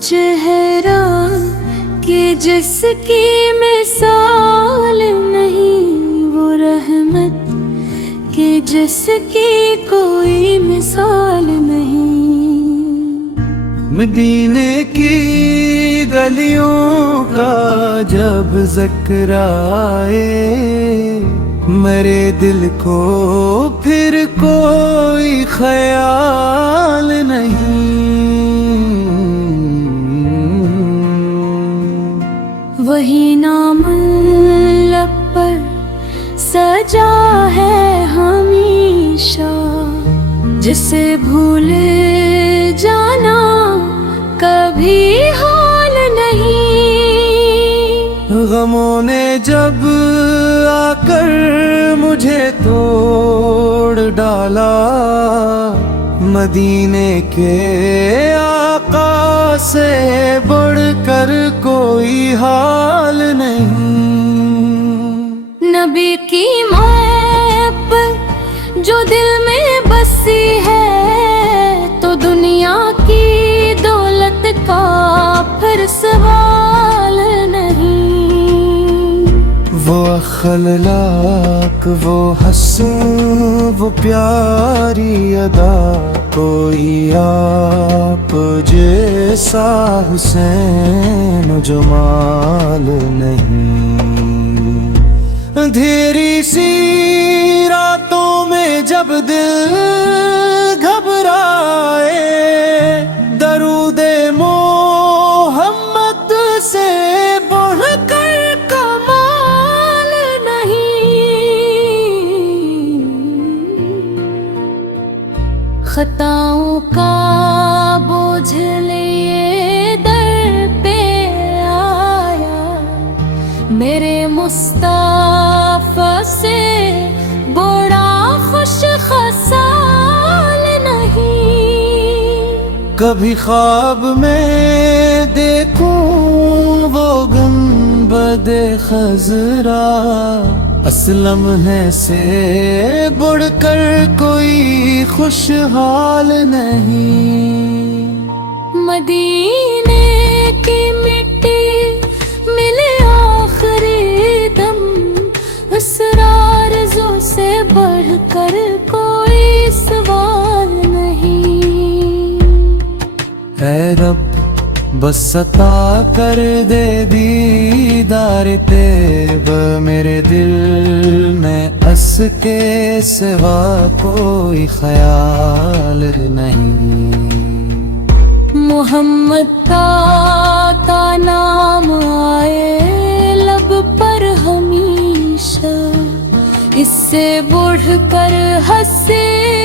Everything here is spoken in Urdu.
چہرہ کہ جس کی مثال نہیں، وہ رحمت کہ جس کی کوئی مثال نہیں۔ مدینے کی گلیوں کا جب ذکر آئے، میرے دل کو پھر کوئی خیال نہیں۔ وہی نام لب پر سجا ہے ہمیشہ، جسے بھولے جانا کبھی حال نہیں۔ غموں نے جب آ کر مجھے توڑ ڈالا، مدینے کے آقا سے بڑھ کر کوئی حال نہیں۔ نبی کی محبت جو دل میں بسی ہے، تو دنیا کی دولت کا پھر سوال نہیں۔ وہ اخلاق، وہ حسن، وہ پیاری ادا، کوئی آپ جیسا حسین و جمال نہیں۔ دھیری سی راتوں میں جب دل گھبرائے، درود محمد سے بڑھ کر کمال نہیں۔ خطاؤں کا بوجھ لیے در پہ آیا، میرے مصطفیٰ سے بڑا خوش خصال نہیں۔ کبھی خواب میں دیکھوں وہ گنبد خضرا، اسلم ہے سے بڑھ کر کوئی خوشحال نہیں۔ مدینے کی مٹی ملے آخری دم، اسرارزوں سے بڑھ کر کوئی سوال نہیں۔ اے رب بس عطا کر دے دیدار طیب، میرے دل میں اس کے سوا کوئی خیال نہیں۔ محمد کا نام آئے لب پر ہمیشہ، اس سے بڑھ کر حسین